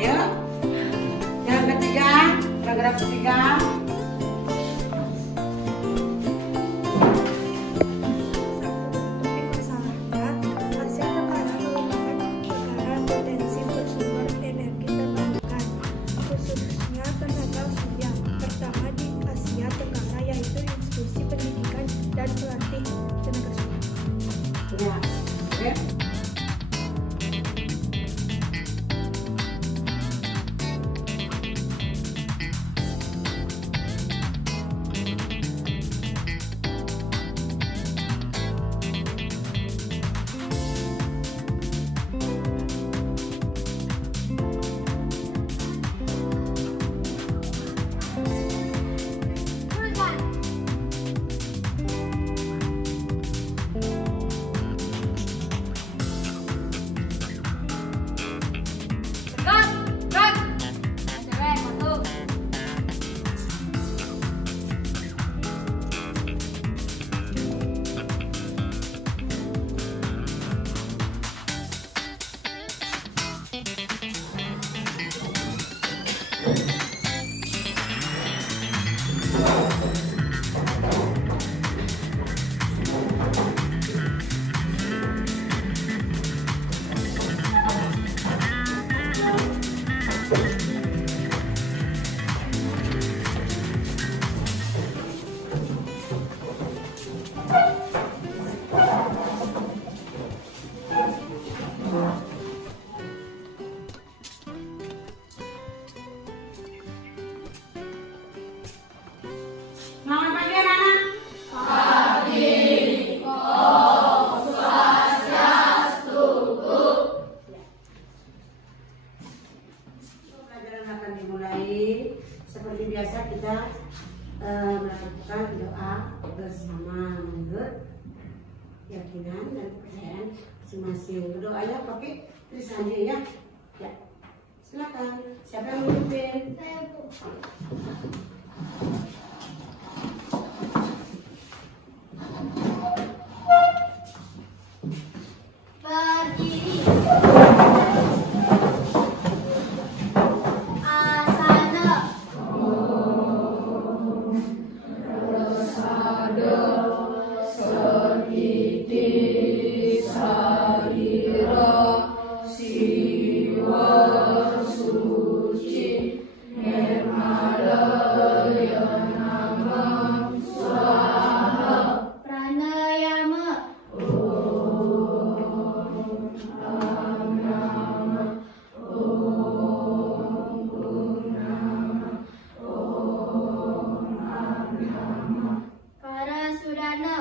Ayo. Yang ketiga, paragraf ketiga. Ya, oke. Selamat pagi anak-anak. Pagi. Om Swastiastu. Pelajaran akan dimulai. Seperti biasa kita melakukan doa bersama menurut keyakinan dan kepercayaan masing-masing. Doanya pakai tulisannya ya. Ya. Silakan. Siapa yang memimpin? Saya, Bu. Berdiri. Asana. Prasada Sakiti Sarira Siwa Suci Nirmalaya Nama Swaha Pranayama. Parasudana.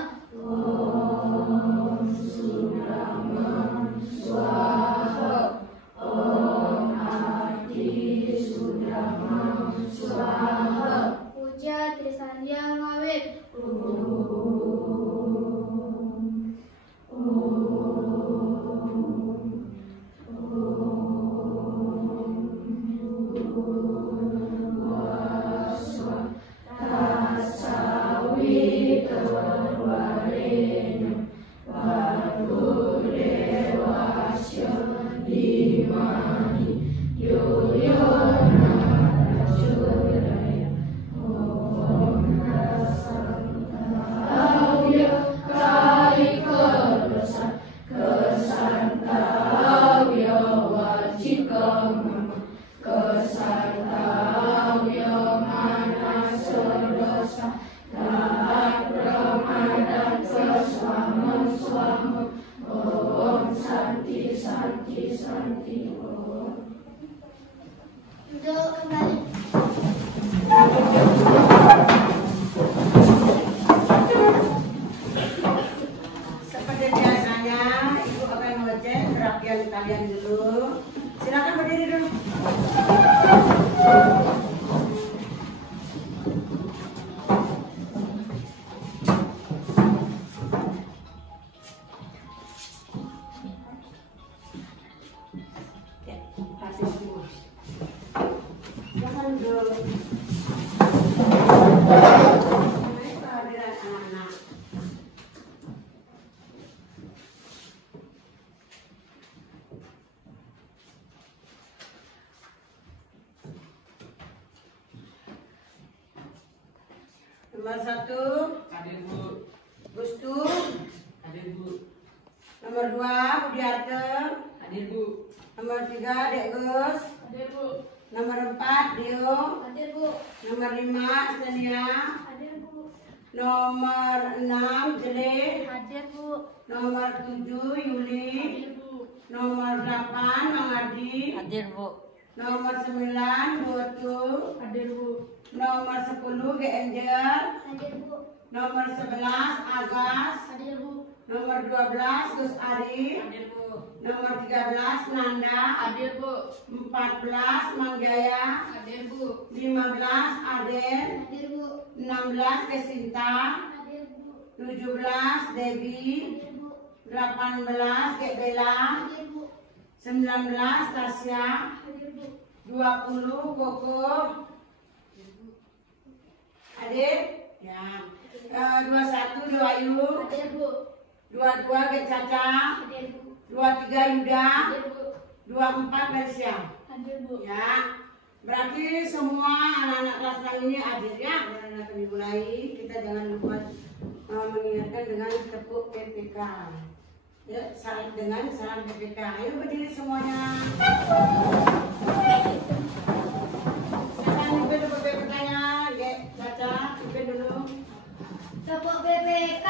Puja Trisandya Ngawit. Duduk kembali. Seperti biasanya, Ibu akan mengecek kerapian kalian dulu. Silakan berdiri dulu. Ya, kasih semua. Jangan dulu. Ini kehadiran anak-anak. Nomor 1 Hadir Bu. Gustu. Hadir Bu. Nomor 2 Budiarte. Hadir Bu. Nomor 3 Dek Gus. Hadir Bu. Nomor 4 Dio. Hadir Bu. Nomor 5 Stenia. Hadir Bu. Nomor 6 Jele. Hadir Bu. Nomor 7 Yuli. Nomor 8 Mang Ardi. Hadir Bu. Nomor 9 Dutu. Hadir Bu. Nomor 10 Angel. Hadir Bu. Nomor 11 Agas. Hadir Bu. Nomor 12 Gus Ari. Hadir Bu. Nomor 13 Nanda. Hadir Bu. 14 Mang Jaya. Hadir Bu. 15 Aden. Hadir Bu. 16 Desinta. Hadir Bu. 17 Debbie. Hadir Bu. 18 Kek Bella. Hadir Bu. 19 Tasya. Hadir Bu. 20 Koko. Adik? Ya. 21 Doayu. Hadir Bu. 22 Kek Caca. Hadir Bu. 23 Yuda. Hadir Bu. 24 Malaysia. Hadir Bu. Ya. Berarti semua anak-anak kelas 6 ini hadir ya. Kemudian akan dimulai. Kita jangan lupa mengingatkan dengan tepuk PPK. Ya, salam dengan salam PPK. Ayo berdiri semuanya. Silakan pimpin tepuk PPK-nya. Dek, Caca, pimpin dulu. Tepuk BPK.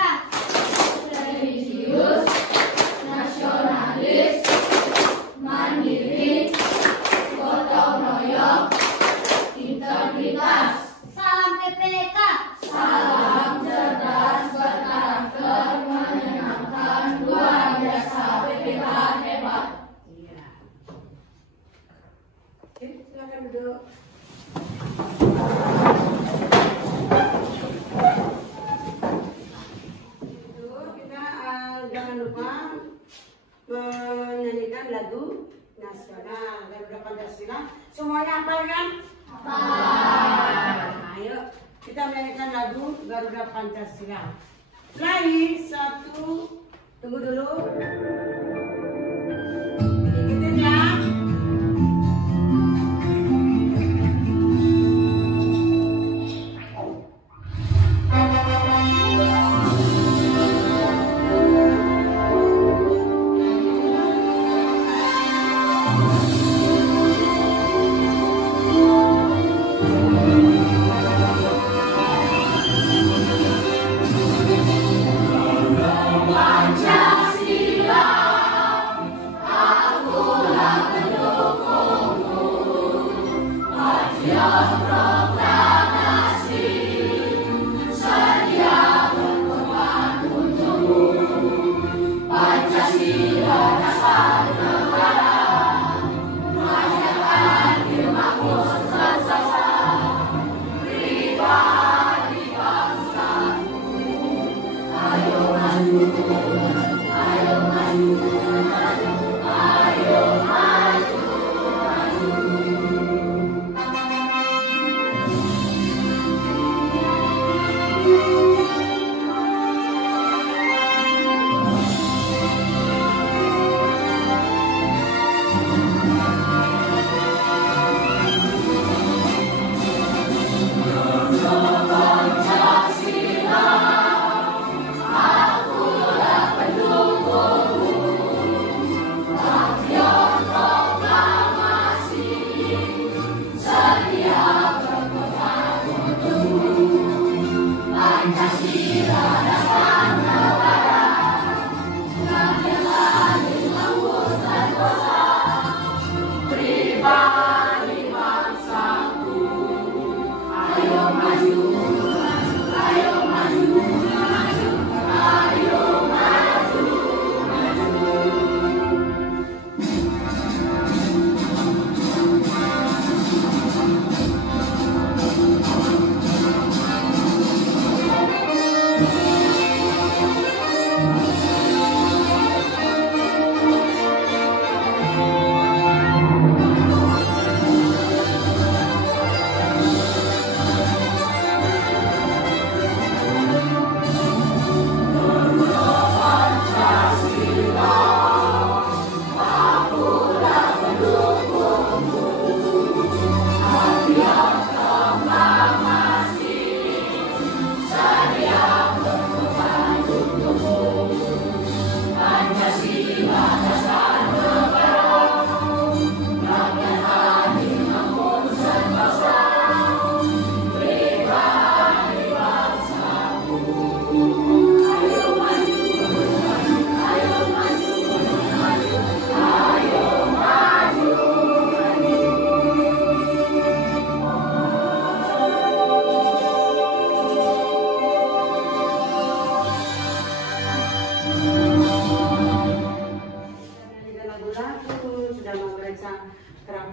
Religius, nasionalis, mandiri, gotong royong, integritas. Salam BPK. Salam cerdas berkarakter menyenangkan luar biasa PPK hebat. Iya. Oke, silakan duduk. Itu kita jangan lupa menyanyikan lagu nasional Garuda Pancasila. Semuanya hafal kan? Hafal. Ayo kita menyanyikan lagu Garuda Pancasila. Mulai 1, tunggu dulu. Ikutin ya.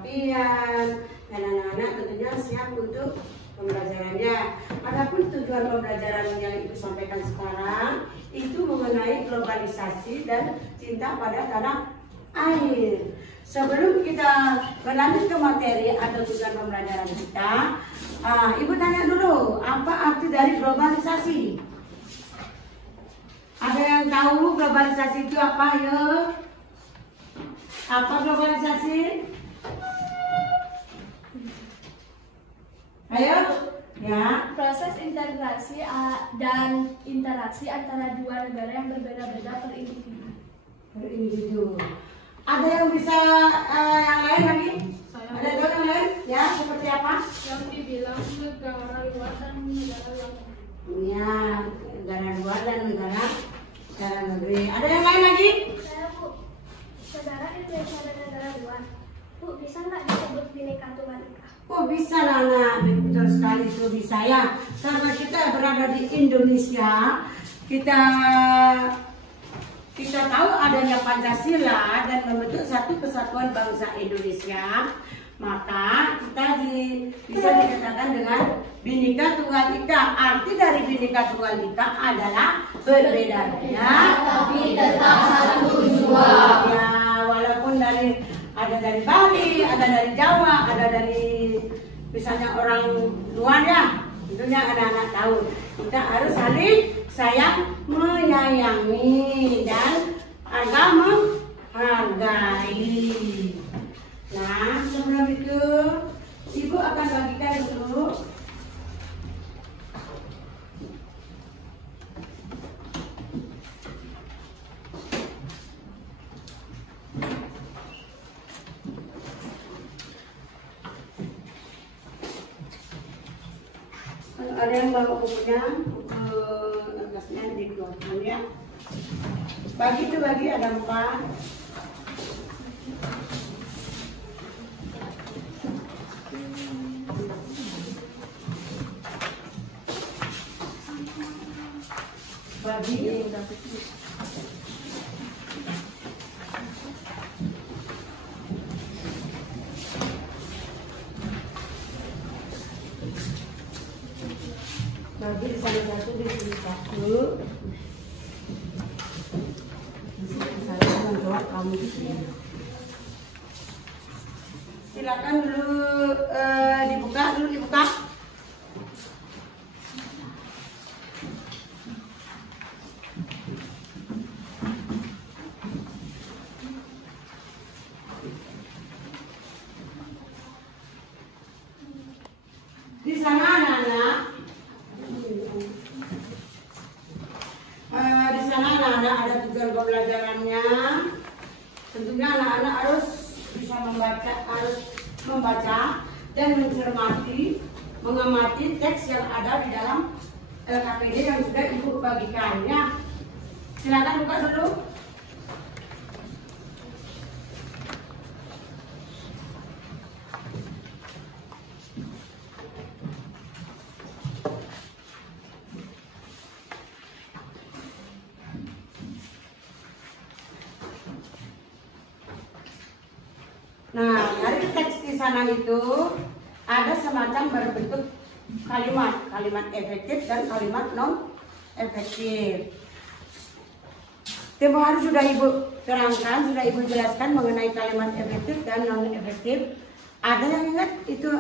perhatian dan anak-anak tentunya siap untuk pembelajarannya. Adapun tujuan pembelajaran yang Ibu sampaikan sekarang itu mengenai globalisasi dan cinta pada tanah air. Sebelum kita berlanjut ke materi atau tujuan pembelajaran kita, Ibu tanya dulu, apa arti dari globalisasi? Ada yang tahu globalisasi itu apa ya? Apa globalisasi? Ayo, ya. Proses integrasi dan interaksi antara dua negara yang berbeda-beda per individu. Per individu. Ada yang bisa yang lain lagi? Ada yang lain? Ya, seperti apa? Yang dibilang negara luar dan negara luar. Ya, negara luar dan negara dalam negeri. Ada yang lain lagi? Saya Bu, saudara Indonesia dan negara luar. Bu, bisa nggak disebut Bhinneka Tunggal Ika? Oh bisa Nana, betul sekali itu bisa ya. Karena kita berada di Indonesia, kita tahu adanya Pancasila dan membentuk satu kesatuan bangsa Indonesia, maka kita bisa dikatakan dengan Bhinneka Tunggal Ika. Arti dari Bhinneka Tunggal Ika adalah berbeda-beda tapi tetap satu jua. Ya, walaupun ada dari Bali, ada dari Jawa, ada dari misalnya orang luar ya, tentunya anak-anak tahu. Kita harus saling sayang menyayangi dan menghargai. Nah, sebelum itu Ibu akan bagikan dulu ada yang bawa bukunya, kertasnya dikeluarkan ya. Bagi itu bagi ada 4. Bagi bagi di sana 1, di sini 1. Di sini saya menjawab kamu di sini. Silakan dulu dibuka. Di sana anak-anak. Di sana anak-anak ada tujuan pembelajarannya. Tentunya anak-anak harus bisa membaca dan mengamati teks yang ada di dalam LKPD yang sudah Ibu bagikan ya. Silakan buka dulu. Nah, dari teks di sana itu ada semacam berbentuk kalimat efektif dan kalimat non efektif. Tempo hari sudah Ibu terangkan, sudah Ibu jelaskan mengenai kalimat efektif dan non efektif. Ada yang ingat itu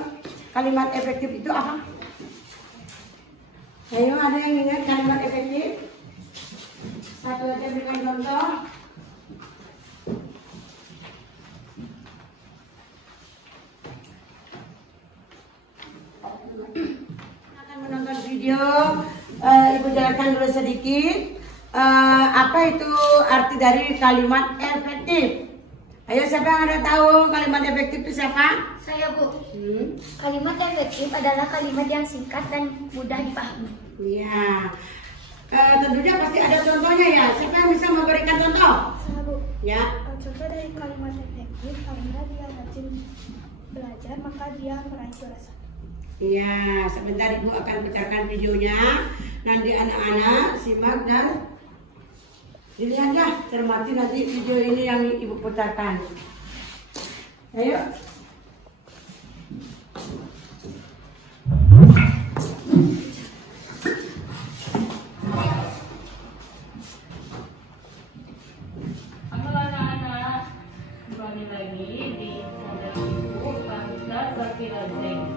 kalimat efektif itu apa? Ayo, ada yang ingat kalimat efektif? Satu aja berikan contoh. Akan menonton video, Ibu jelaskan dulu sedikit apa itu arti dari kalimat efektif. Ayo, siapa yang ada tahu kalimat efektif itu siapa? Saya Bu. Kalimat efektif adalah kalimat yang singkat dan mudah dipahami. Iya. Tentunya pasti ada contohnya ya. Siapa yang bisa memberikan contoh? Saya Bu. Ya. Contoh dari kalimat efektif, karena dia rajin belajar maka dia meraih juara 1. Iya, sebentar Ibu akan putarkan videonya. Nanti anak-anak simak dan dilihat ya, cermati nanti video ini yang Ibu putarkan. Ayo. Kiladring.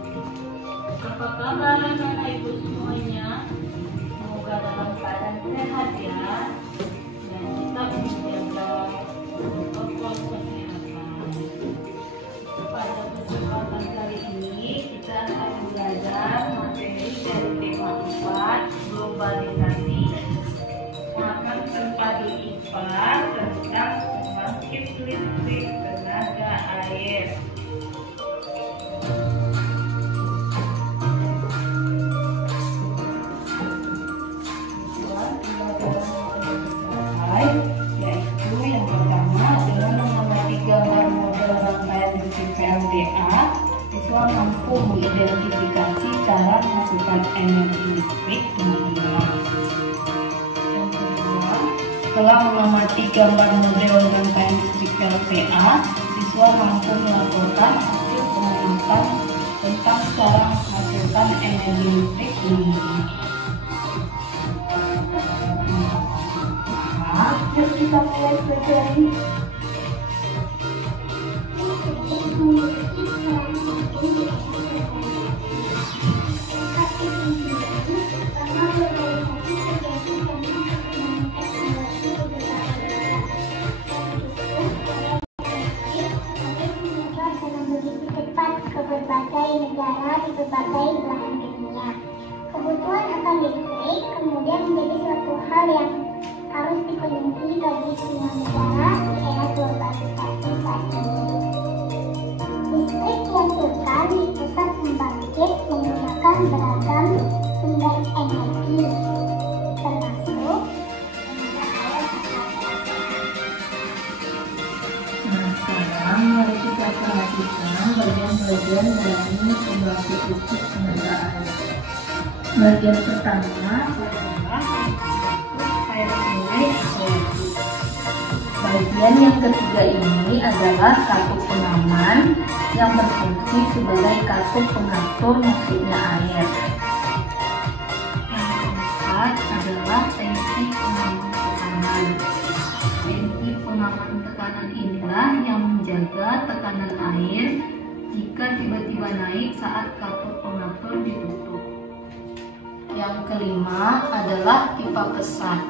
Apa kabar anak ibu semuanya? Semoga dalam keadaan sehat ya, dan tetap menjaga protokol kesehatan. Pada kesempatan kali ini kita akan belajar materi dari tema 4 globalisasi. Akan terpadu IPA tentang pembangkit listrik tenaga air. Yaitu yang pertama dengan mengamati gambar model rangkaian listrik PLTA, siswa mampu mengidentifikasi cara menghasilkan energi listrik dengan benar. Yang kedua, setelah mengamati gambar model rangkaian listrik PLTA, siswa mampu melaporkan hasil pengamatan tentang cara menghasilkan energi listrik dengan benar. Yuk kita mulai belajar ini. Ke berbagai negara di berbagai belahan dunia. Kebutuhan akan listrik kemudian menjadi suatu hal yang harus dipenuhi bagi semua negara di era globalisasi saat ini. Listrik dihasilkan di pusat pembangkit menggunakan beragam sumber energi, termasuk tenaga air atau Nah, sekarang mari kita perhatikan bagian-bagian dari pembangkit listrik tenaga air. Bagian pertama adalah air sungai atau waduk. Bagian yang ketiga ini adalah katup pengaman yang berfungsi sebagai katup pengatur masuknya air. Yang keempat adalah tangki pengaman tekanan. Tangki pengaman tekanan inilah yang menjaga tekanan air jika tiba-tiba naik saat katup pengatur ditutup. Yang kelima adalah pipa kesat.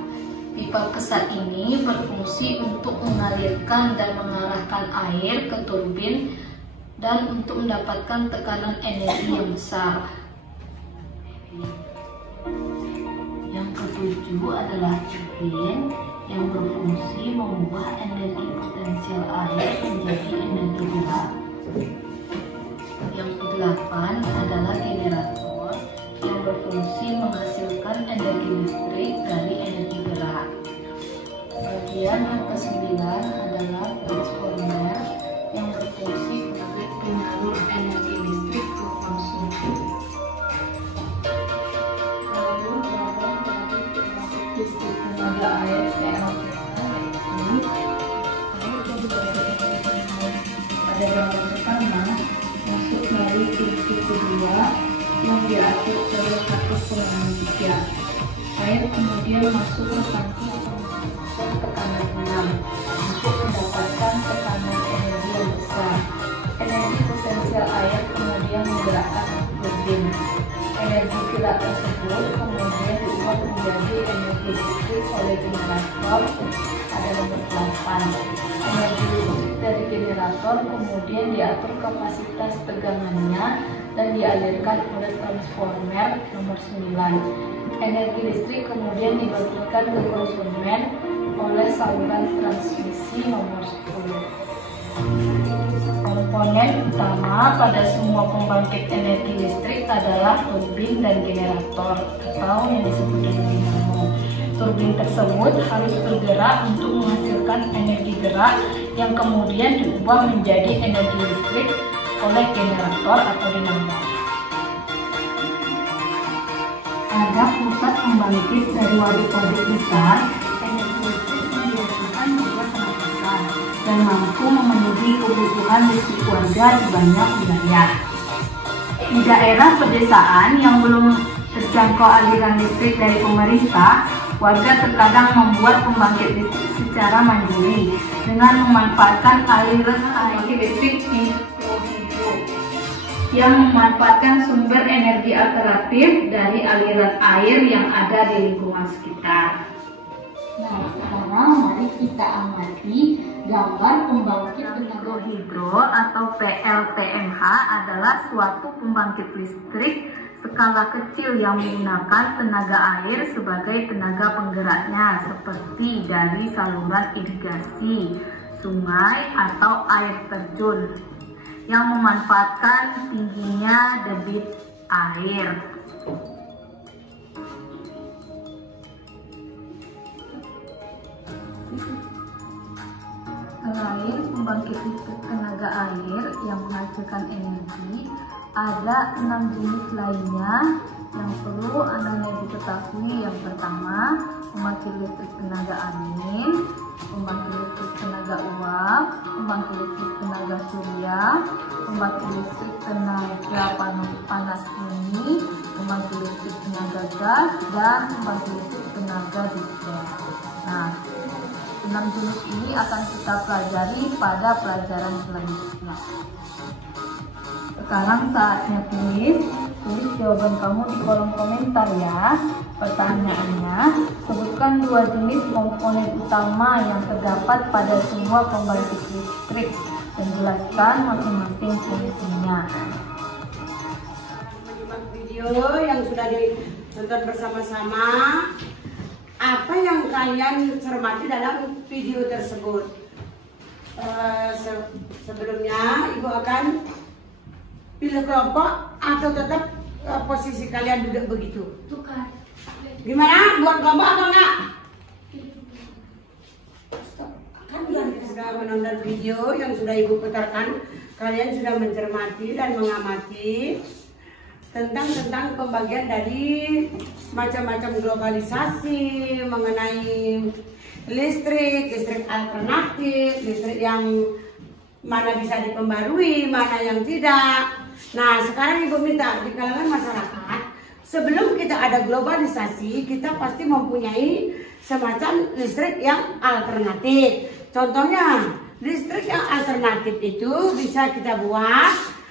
Pipa kesat ini berfungsi untuk mengalirkan dan mengarahkan air ke turbin dan untuk mendapatkan tekanan energi yang besar. Yang ketujuh adalah turbin yang berfungsi mengubah energi potensial air menjadi energi gerak. Yang kedelapan adalah generator yang berfungsi menghasilkan energi listrik dari energi gerak. Bagian yang kesembilan adalah transformer yang berfungsi sebagai penyalur energi listrik ke konsumen. Lalu beragam dari pembangkit listrik tenaga air PLTA yaitu pada gambar pertama masuk dari pintu kedua yang diatur oleh katup pengaman 3. Air kemudian masuk ke tangki pengisian tekanan 6 untuk mendapatkan tekanan energi yang besar. Energi potensial air kemudian menggerakkan turbin. Energi gerak tersebut kemudian diubah menjadi energi listrik oleh generator pada nomor 8. Energi listrik dari generator kemudian diatur kapasitas tegangannya dan dialirkan oleh transformer nomor 9. Energi listrik kemudian dibagikan ke konsumen oleh saluran transmisi nomor 10. Komponen utama pada semua pembangkit energi listrik adalah turbin dan generator atau yang disebut dengan dinamo. Turbin tersebut harus bergerak untuk menghasilkan energi gerak yang kemudian diubah menjadi energi listrik oleh generator atau dinamo. Ada pusat pembangkit dari waduk-waduk besar, energi listrik yang dihasilkan juga sangat besar dan mampu memenuhi kebutuhan listrik warga di banyak wilayah. Di daerah pedesaan yang belum terjangkau aliran listrik dari pemerintah, warga terkadang membuat pembangkit listrik secara mandiri dengan memanfaatkan aliran listrik di pulau hijau. yang memanfaatkan sumber energi alternatif dari aliran air yang ada di lingkungan sekitar. Nah, sekarang mari kita amati gambar pembangkit tenaga Hidro atau PLTMH adalah suatu pembangkit listrik skala kecil yang menggunakan tenaga air sebagai tenaga penggeraknya seperti dari saluran irigasi, sungai atau air terjun yang memanfaatkan tingginya debit air. Selain pembangkit listrik tenaga air yang menghasilkan energi, ada 6 jenis lainnya yang perlu Anda diketahui. Yang pertama, pembangkit listrik tenaga angin, pembangkit listrik tenaga uap, pembangkit listrik tenaga surya, pembangkit listrik tenaga panas bumi, pembangkit listrik tenaga gas, dan pembangkit listrik tenaga diesel. Nah, 6 jenis ini akan kita pelajari pada pelajaran selanjutnya. Sekarang saatnya tulis jawaban kamu di kolom komentar ya. Pertanyaannya, sebutkan 2 jenis komponen utama yang terdapat pada semua pembangkit listrik dan jelaskan masing-masing fungsinya. Menyimak video yang sudah ditonton bersama-sama. Apa yang kalian cermati dalam video tersebut? Sebelumnya Ibu akan pilih kelompok atau tetap posisi kalian duduk begitu? Tukar. Gimana? Buat kelompok atau enggak? Kan sudah menonton video yang sudah Ibu putarkan, kalian sudah mencermati dan mengamati tentang pembagian dari macam-macam globalisasi mengenai listrik alternatif, listrik yang mana bisa dipembarui, mana yang tidak. Nah, sekarang Ibu minta di kalangan masyarakat, sebelum kita ada globalisasi, kita pasti mempunyai semacam listrik yang alternatif. Contohnya, listrik yang alternatif itu bisa kita buat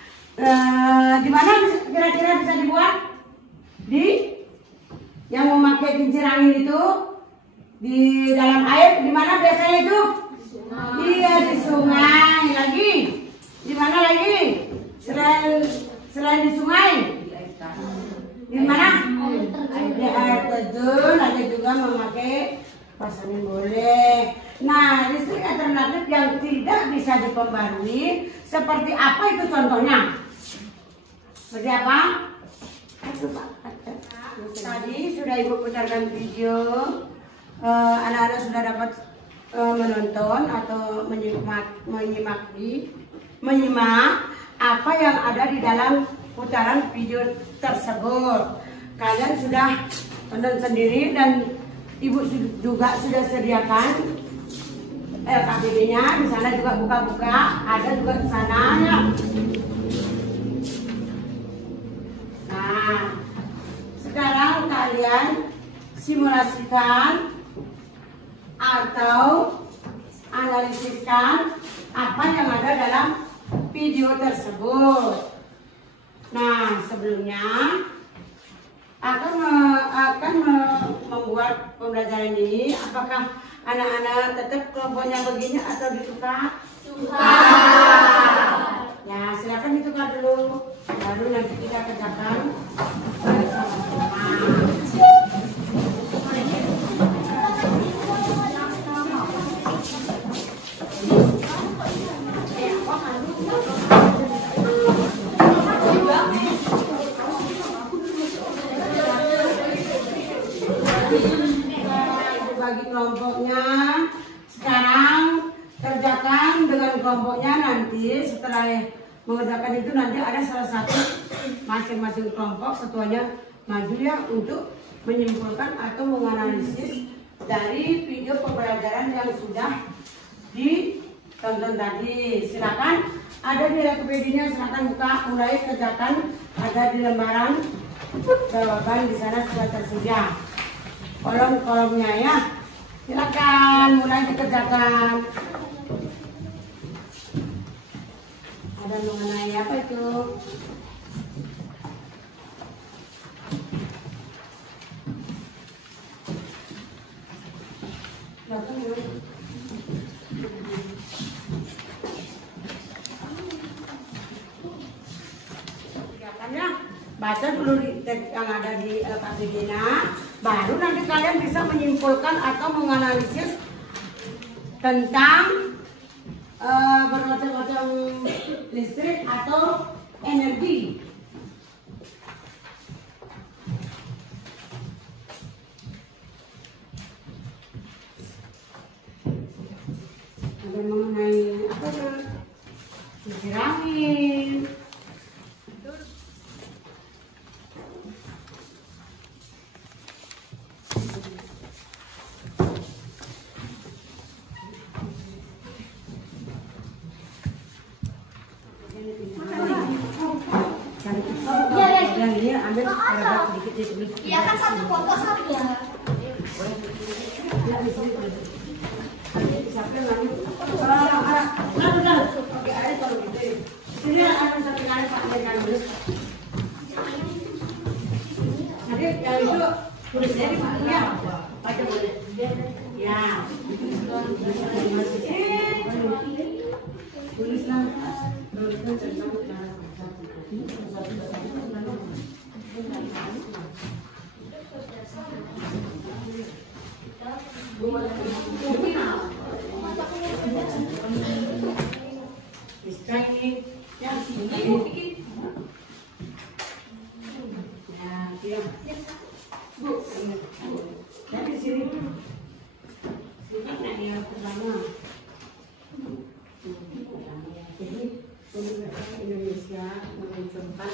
di mana kira-kira bisa dibuat? Di yang memakai kincir angin itu di dalam air, di mana biasanya itu? Iya, di sungai. Lagi di mana lagi? Selain di sungai, di mana? Di air terjun. Ada juga memakai pasangan boleh. Nah, listrik alternatif yang tidak bisa dipembarui seperti apa itu contohnya? Seperti apa? Tadi sudah Ibu putarkan video, anak-anak sudah dapat menonton atau menyimak apa yang ada di dalam putaran video tersebut. Kalian sudah tonton sendiri dan Ibu juga sudah sediakan LKPD-nya. Di sana juga buka-buka, ada juga di sana ya. Nah, sekarang kalian simulasikan atau analisiskan apa yang ada dalam video tersebut. Nah, sebelumnya akan membuat pembelajaran ini. Apakah anak-anak tetap kelompoknya begini atau ditukar? Tukar. Ya, silakan ditukar dulu. Baru nanti kita kerjakan bersama-sama. Bagi kelompoknya sekarang, kerjakan dengan kelompoknya. Nanti setelah mengerjakan itu nanti ada salah satu masing-masing kelompok ketuanya maju ya untuk menyimpulkan atau menganalisis dari video pembelajaran yang sudah ditonton tadi. Silakan, ada di LKPD-nya, silakan buka, mulai kerjakan. Ada di lembaran jawaban di sana sudah tersedia kolom-kolomnya ya. Silakan mulai dikerjakan. ada mengenai apa itu? Baca dulu di teks yang ada di KPD-nya, baru nanti kalian bisa menyimpulkan atau menganalisis tentang bermacam-macam listrik atau energi. Ada mengenai apa tuh? Disiramin. Iya kan satu foto satu ya. Indonesia menunjukkan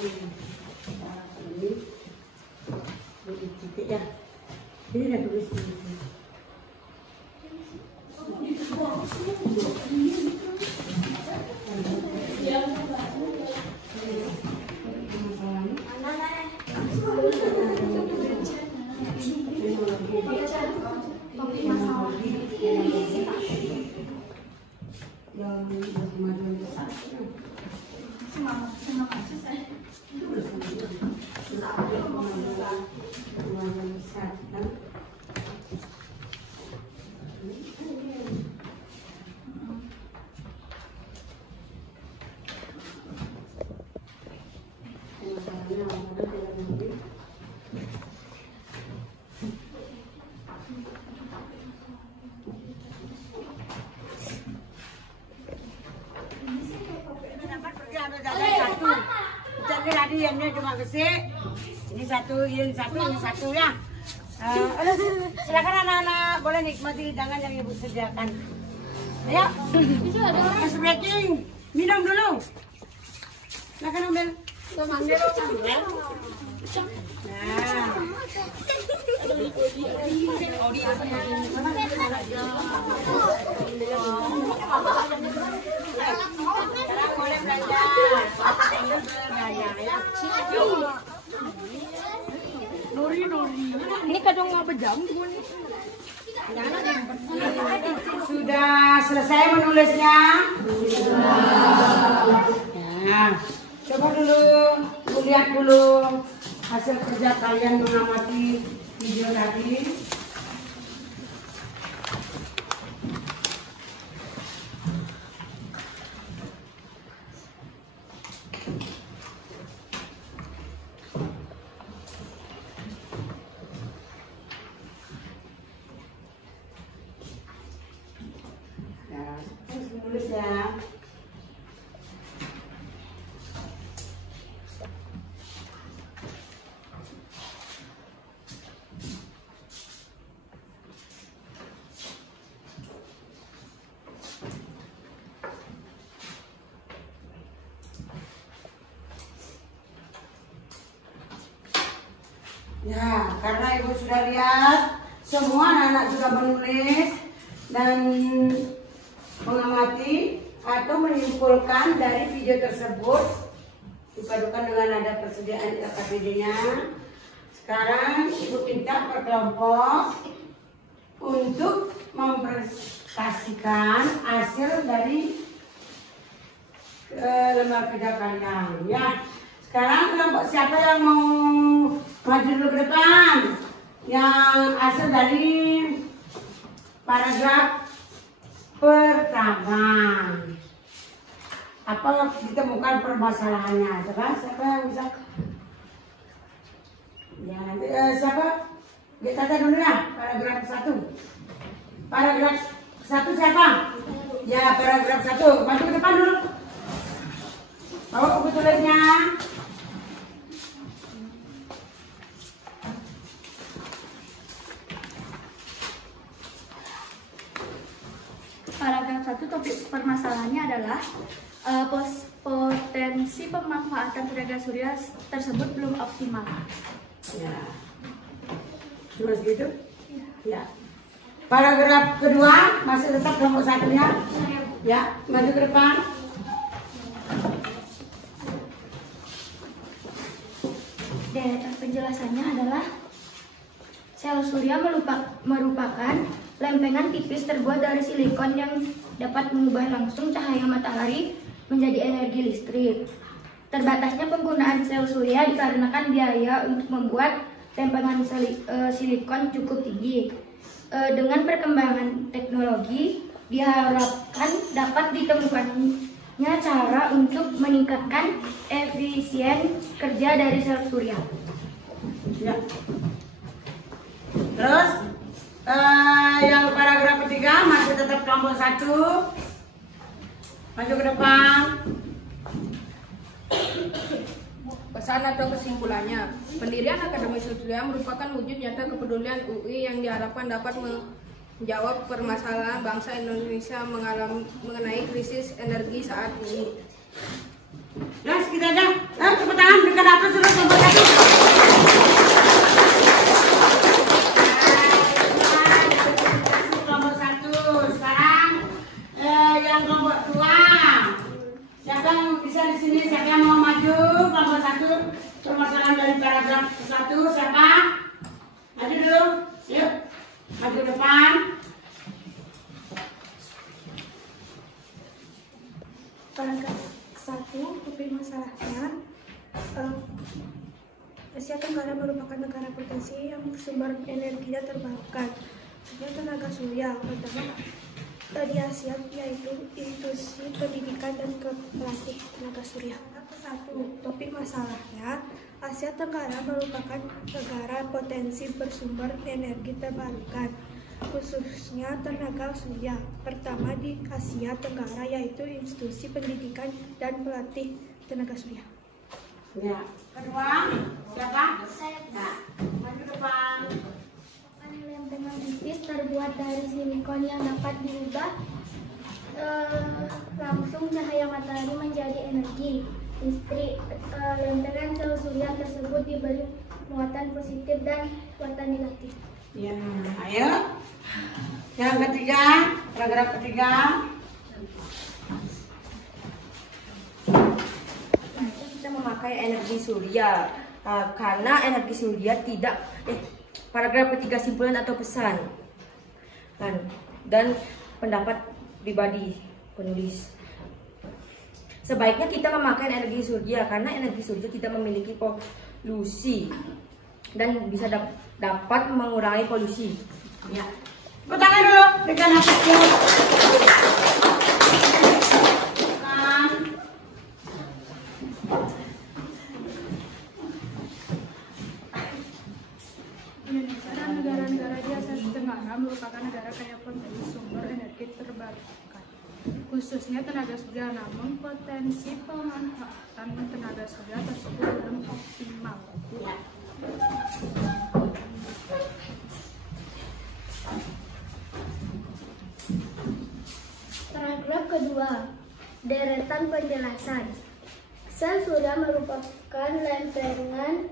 ini ada tulis di sini. Ini cuma kesik, ini satu ya. Silakan anak-anak boleh nikmati hidangan yang ibu sediakan. Ayo, Mas breaking, minum dulu. Silakan ambil. Boleh belajar. Nuri. Ini kadang mau berjam nih. Sudah selesai menulisnya? Nah, coba dulu lihat dulu hasil kerja kalian mengamati video tadi. Tulis ya. Ya, karena ibu sudah lihat semua anak-anak sudah menulis dan mengamati atau menyimpulkan dari video tersebut dipadukan dengan ada persediaan KPD-nya. Sekarang ibu minta per kelompok untuk mempresentasikan hasil dari lembar kerja kalian ya. Sekarang kelompok siapa yang mau maju dulu ke depan? Yang asal dari paragraf pertama. Apa ditemukan permasalahannya? Coba siapa yang bisa? Ya nanti siapa? Kita dulu ya. Paragraf 1. Paragraf 1 siapa? Ya paragraf 1. Maju ke depan dulu. Bawa buku tulisnya. Paragraf 1 topik permasalahannya adalah potensi pemanfaatan tenaga surya tersebut belum optimal. Ya. Terus gitu? Ya. Paragraf kedua masih tetap kelompok 1-nya. Ya, maju ke depan. Deretan penjelasannya adalah sel surya merupakan lempengan tipis terbuat dari silikon yang dapat mengubah langsung cahaya matahari menjadi energi listrik. Terbatasnya penggunaan sel surya dikarenakan biaya untuk membuat lempengan silikon cukup tinggi. Dengan perkembangan teknologi, diharapkan dapat ditemukannya cara untuk meningkatkan efisien kerja dari sel surya. Ya. Terus yang paragraf ketiga masih tetap kelompok 1. Maju ke depan. Pesan atau kesimpulannya, pendirian Akademi Surya merupakan wujud nyata kepedulian UI yang diharapkan dapat menjawab permasalahan bangsa Indonesia mengenai krisis energi saat ini. Ya, segitu aja. Tepuk tangan berikan apa suruh kelompok 1. Kelompok 1. Sekarang yang kelompok 2. Siapa yang bisa di sini? Siapa yang mau maju? Kelompok 1. Permasalahan dari paragraf 1 siapa? Maju dulu. Yuk. Maju depan. Paragraf 1 topik masalahnya, Asia Tenggara merupakan negara potensi yang sumber energinya terbarukan. Sumber tenaga surya pertama di Asia yaitu institusi pendidikan dan pelatih tenaga surya. Satu, topik masalahnya, Asia Tenggara merupakan negara potensi bersumber energi terbarukan, khususnya tenaga surya. Pertama di Asia Tenggara yaitu institusi pendidikan dan pelatih tenaga surya. Ya. Kedua, siapa? Nah, maju depan. Lempengan tipis terbuat dari silikon yang dapat diubah langsung cahaya matahari menjadi energi listrik. Lempengan sel surya tersebut diberi muatan positif dan muatan negatif. Ya, ayo. Yang ketiga, paragraf ketiga. Kita memakai energi surya karena energi surya tidak paragraf ketiga simpulan atau pesan dan pendapat pribadi penulis. Sebaiknya kita memakai energi surya karena energi surya tidak memiliki polusi dan bisa dapat mengurangi polusi. Ya. Tepuk tangan dulu. Berikan apa dulu. Indonesia dan negara-negara di Asia Tenggara merupakan negara kaya potensi sumber energi terbarukan, khususnya tenaga surya. Namun potensi pemanfaatan tenaga surya tersebut belum optimal. Ya. Paragraf kedua, deretan penjelasan. Sel surya merupakan lempengan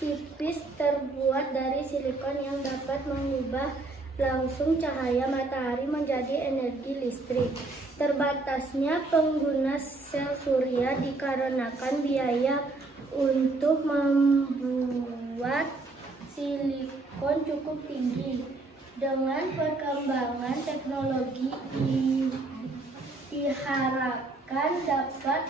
tipis terbuat dari silikon yang dapat mengubah langsung cahaya matahari menjadi energi listrik. Terbatasnya pengguna sel surya dikarenakan biaya untuk membuat silikon cukup tinggi. Dengan perkembangan teknologi diharapkan dapat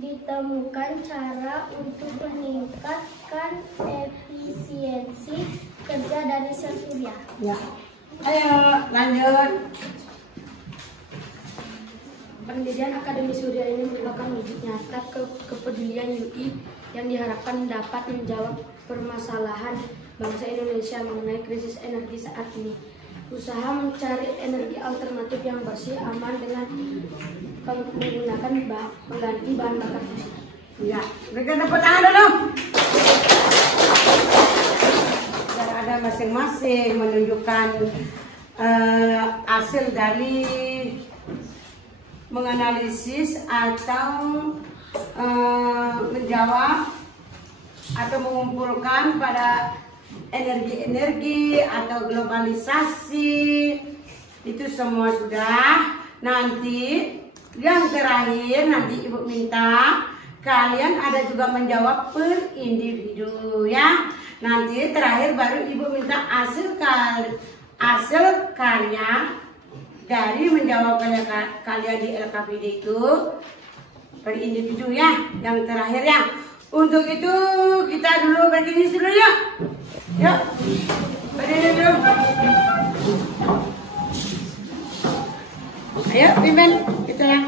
ditemukan cara untuk meningkatkan efisiensi kerja dari sel surya. Ya. Ayo lanjut. Pendirian Akademi Surya ini merupakan wujud nyata kepedulian UI yang diharapkan dapat menjawab permasalahan bangsa Indonesia mengenai krisis energi saat ini. Usaha mencari energi alternatif yang bersih, aman dengan menggunakan pengganti bahan bakar fosil. Ya, berikan tepuk tangan dulu. Biar ada masing-masing menunjukkan hasil dari menganalisis atau menjawab atau mengumpulkan pada energi-energi atau globalisasi. Itu semua sudah. Nanti yang terakhir nanti Ibu minta kalian ada juga menjawab per individu ya. Nanti terakhir baru Ibu minta hasil karya dari menjawab kalian di LKPD itu per individu ya. Yang terakhir ya. Untuk itu kita dulu berdiri dulu ya. Yuk. Berdiri dulu. Ayo pimpin kita ya.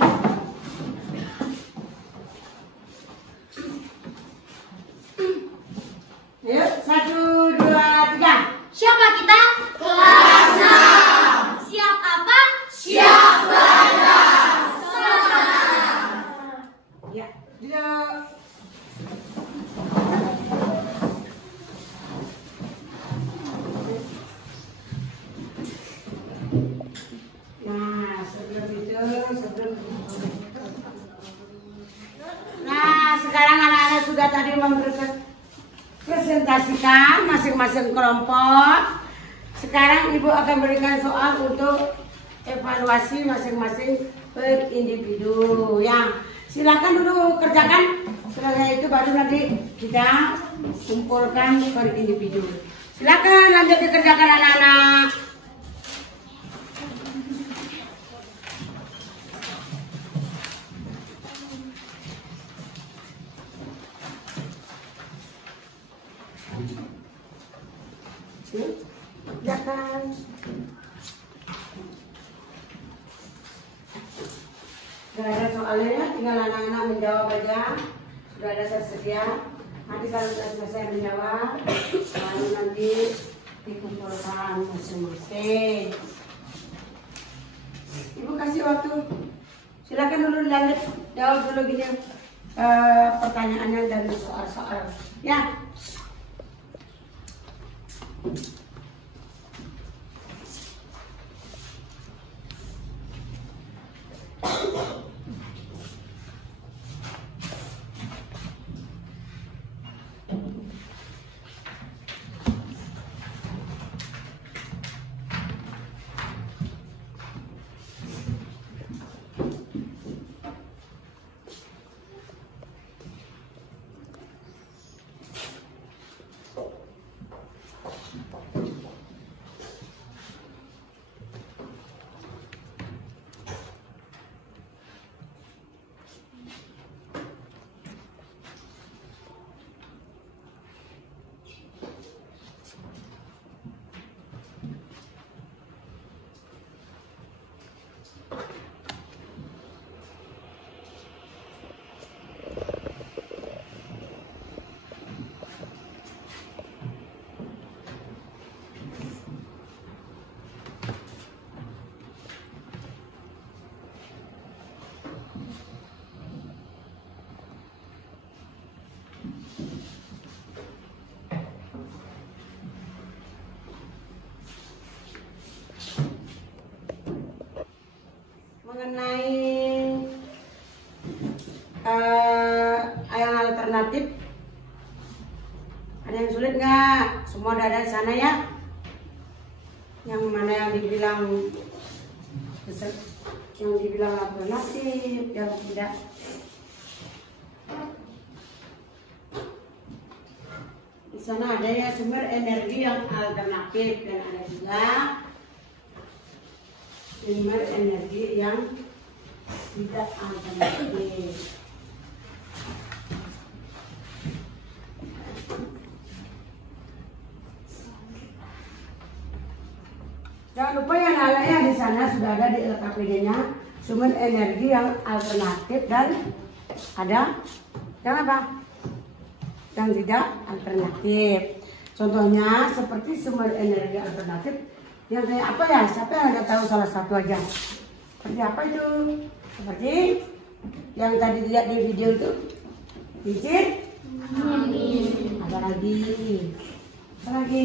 Ayo 1, 2, 3. Siapa kita? Kelas 6. Siap apa? Siap belajar. Ya, duduk. Nah, sekarang anak-anak sudah tadi mempresentasikan masing-masing kelompok. Sekarang Ibu akan berikan soal untuk evaluasi masing-masing per individu ya. Silakan dulu kerjakan. Setelah itu baru nanti kita kumpulkan per individu. Silakan lanjut dikerjakan anak-anak. Kerjakan. Sudah ada soalnya, tinggal anak-anak menjawab aja. Sudah ada tersedia. Nanti kalau sudah selesai menjawab, lalu nanti dikumpulkan masing-masing. Ibu kasih waktu. Silakan dulu lanjut jawab dulu gini pertanyaannya dan soal-soal. Ya. Mengenai yang alternatif, ada yang sulit nggak? Semua udah ada di sana ya. Yang mana yang dibilang alternatif, yang tidak. Di sana ada ya sumber energi yang alternatif dan ada juga sumber energi yang tidak alternatif. Jangan lupa ya anak-anaknya, di sana sudah ada di LKPD-nya sumber energi yang alternatif dan ada yang apa? Yang tidak alternatif. Contohnya seperti sumber energi alternatif yang kayak apa ya? Siapa yang ada tahu salah satu aja? Seperti apa itu? Seperti yang tadi dilihat di video itu. Bibit? Ada lagi. Apa lagi?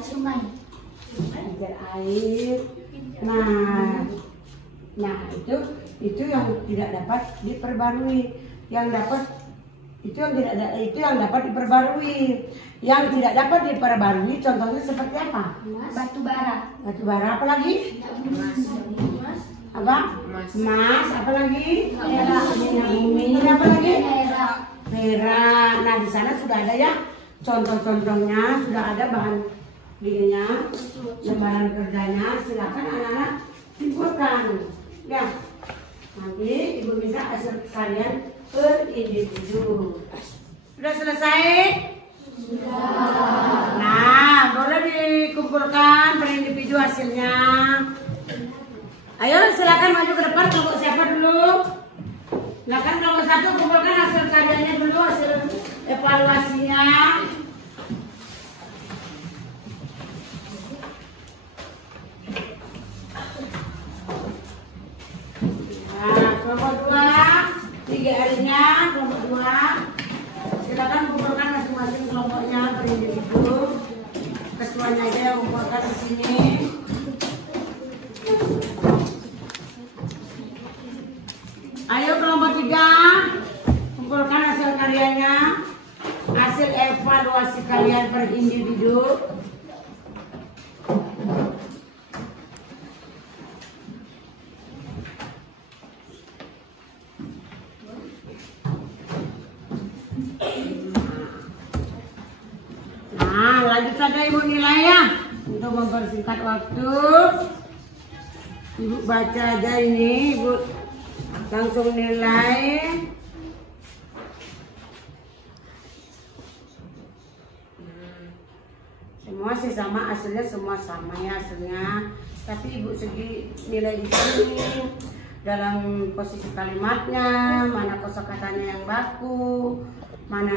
Sungai. Air air. Nah itu yang tidak dapat diperbarui. Yang dapat itu yang dapat diperbarui. Yang tidak dapat diperbarui contohnya seperti apa? Batu bara. Batu bara, apa lagi? Apa? Emas, apa lagi? Minyak bumi, apa lagi? Perak. Nah di sana sudah ada ya contoh-contohnya, sudah ada bahan bikinnya, lembaran kerjanya. Silakan anak-anak simpulkan. Ya, nanti ibu minta hasil kalian per individu. Sudah selesai? Sudah. Nah, boleh dikumpulkan per individu hasilnya. Ayo silakan maju ke depan. Kelompok siapa dulu? Silakan kelompok satu kumpulkan hasil karyanya dulu, hasil evaluasinya. Nah, kelompok 2, 3 harinya, kelompok 2. Silakan kumpulkan masing-masing kelompoknya per individu. Ketuanya aja yang kumpulkan di sini. Ayo kelompok 3, kumpulkan hasil karyanya, hasil evaluasi kalian per individu. Nah, lanjut saja ibu nilai ya. Untuk mempersingkat waktu, ibu baca aja ini, ibu langsung nilai. Semua sih sama, hasilnya semua sama ya hasilnya. Tapi ibu segi nilai di sini dalam posisi kalimatnya, mana kosakatanya yang baku, mana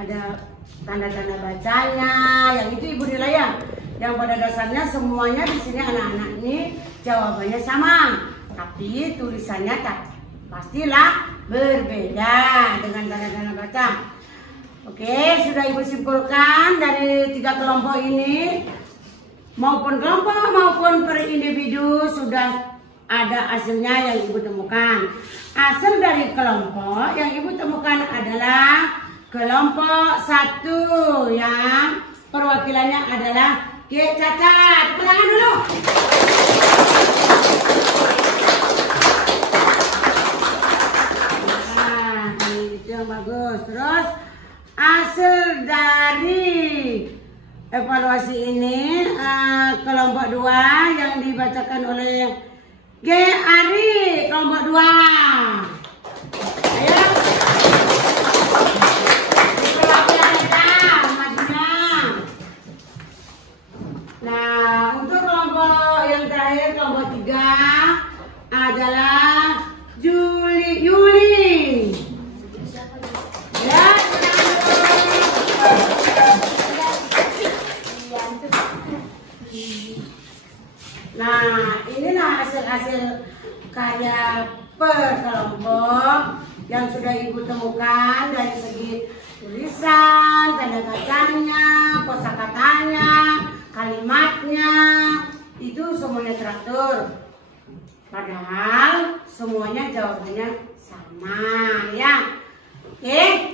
ada tanda-tanda bacanya, yang itu ibu nilai ya. Yang pada dasarnya semuanya di sini anak-anak ini jawabannya sama. Tapi tulisannya pastilah berbeda dengan tanda-tanda baca. Oke, sudah ibu simpulkan dari 3 kelompok ini, maupun kelompok maupun per individu sudah ada hasilnya yang ibu temukan. Hasil dari kelompok yang ibu temukan adalah kelompok 1 yang perwakilannya adalah G cacat. Tangan dulu. Bagus. Terus hasil dari evaluasi ini kelompok 2 yang dibacakan oleh G Ari, kelompok 2. Ayo. Nah, untuk kelompok yang terakhir, kelompok 3 adalah Yuli. Ya, nah, inilah hasil-hasil karya per kelompok yang sudah ibu temukan dari segi tulisan, tanda bacanya, kosakatanya, kalimatnya, itu semuanya teratur. Padahal semuanya jawabannya sama ya. Oke,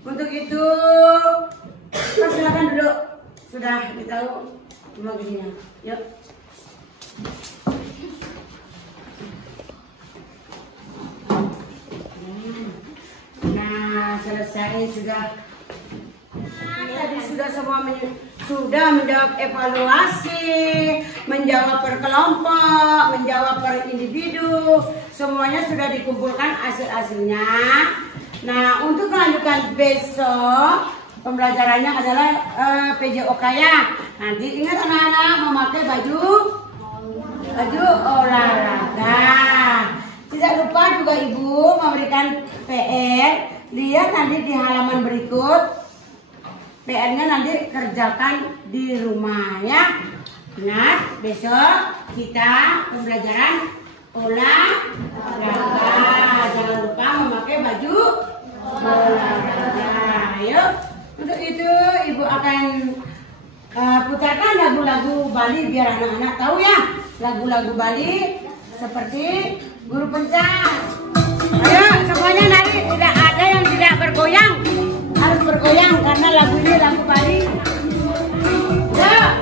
untuk itu silakan duduk. Sudah ditahu cuma gini. Yuk. Nah, selesai sudah. Tadi sudah semua sudah menjawab evaluasi, menjawab per kelompok, menjawab per individu. Semuanya sudah dikumpulkan hasil-hasilnya. Nah, untuk kelanjutan besok pembelajarannya adalah PJOK ya. Nanti ingat anak-anak memakai baju baju olahraga. Tidak lupa juga Ibu memberikan PR. Lihat nanti di halaman berikut. PR-nya nanti kerjakan di rumah ya. Nah, besok kita pembelajaran olahraga. Jangan lupa memakai baju olahraga. Ayo. Untuk itu Ibu akan putarkan lagu-lagu Bali biar anak-anak tahu ya. Lagu-lagu Bali seperti Guru Pencak. Ayo semuanya nari, tidak ada yang tidak bergoyang. Harus bergoyang karena lagu ini lagu Bali. Ya.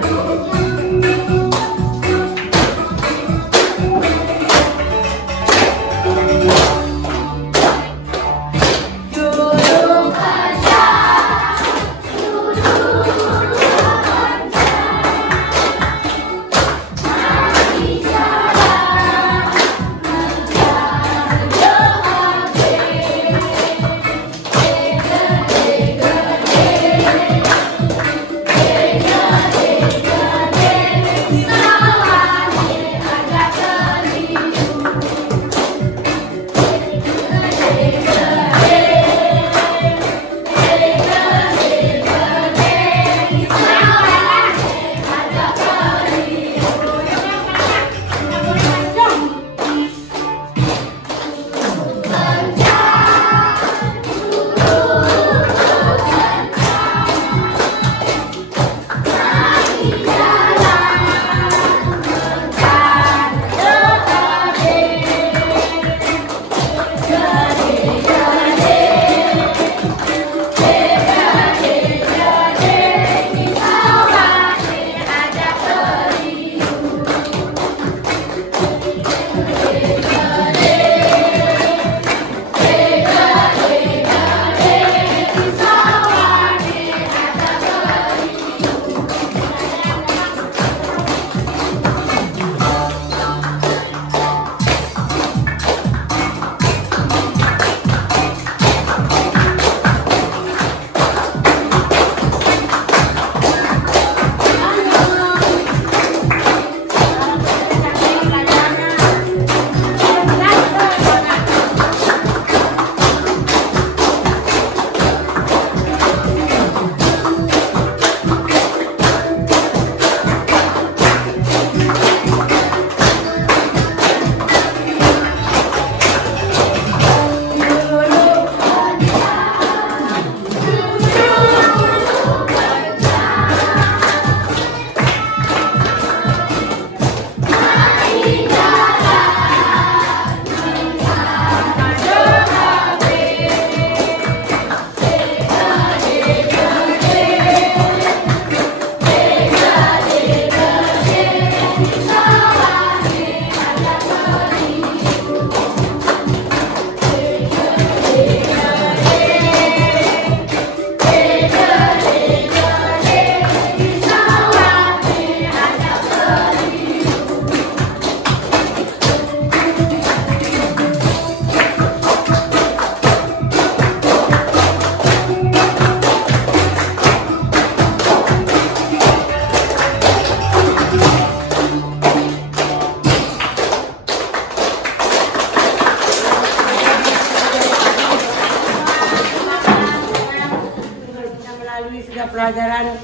Pelajaran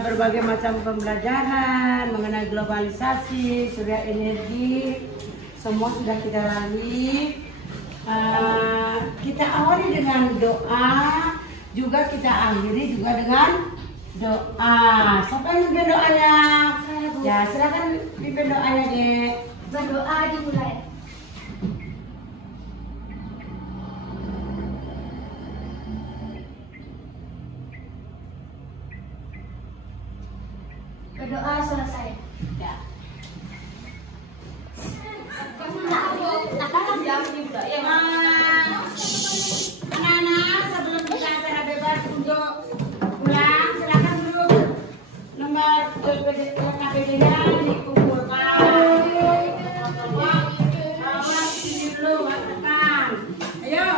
berbagai macam pembelajaran mengenai globalisasi, surya energi, semua sudah kita lalui. Kita awali dengan doa, juga kita akhiri juga dengan doa. Siapa yang pimpin doanya? Ya, silakan pimpin doanya, Dek. Berdoa dimulai. Berdoa selesai. Ya. Anak-anak, sebelum kita acara bebas untuk pulang, silakan duduk. Nomor KPD-nya dikumpulkan. Bawa sini dulu, ke depan. Ayo.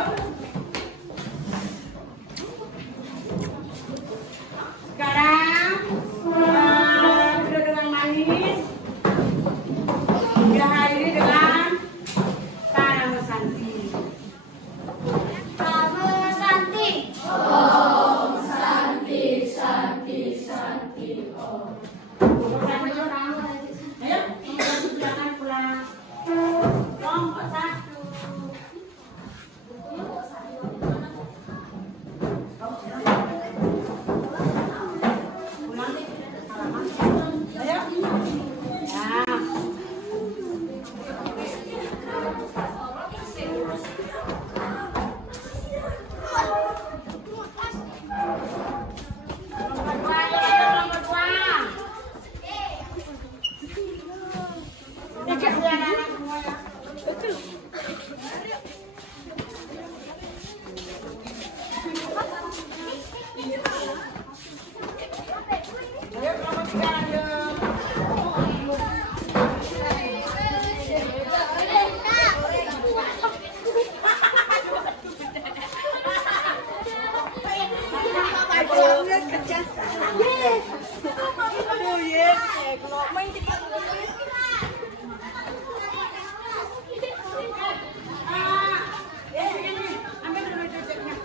Sekarang duduk dengan kerja. Aduh ye, kalau main cepat. Ambil dulu cocoknya.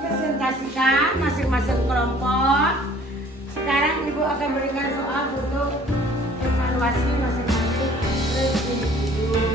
Presentasikan masing-masing kelompok. Sekarang Ibu akan berikan soal untuk evaluasi masing-masing individu.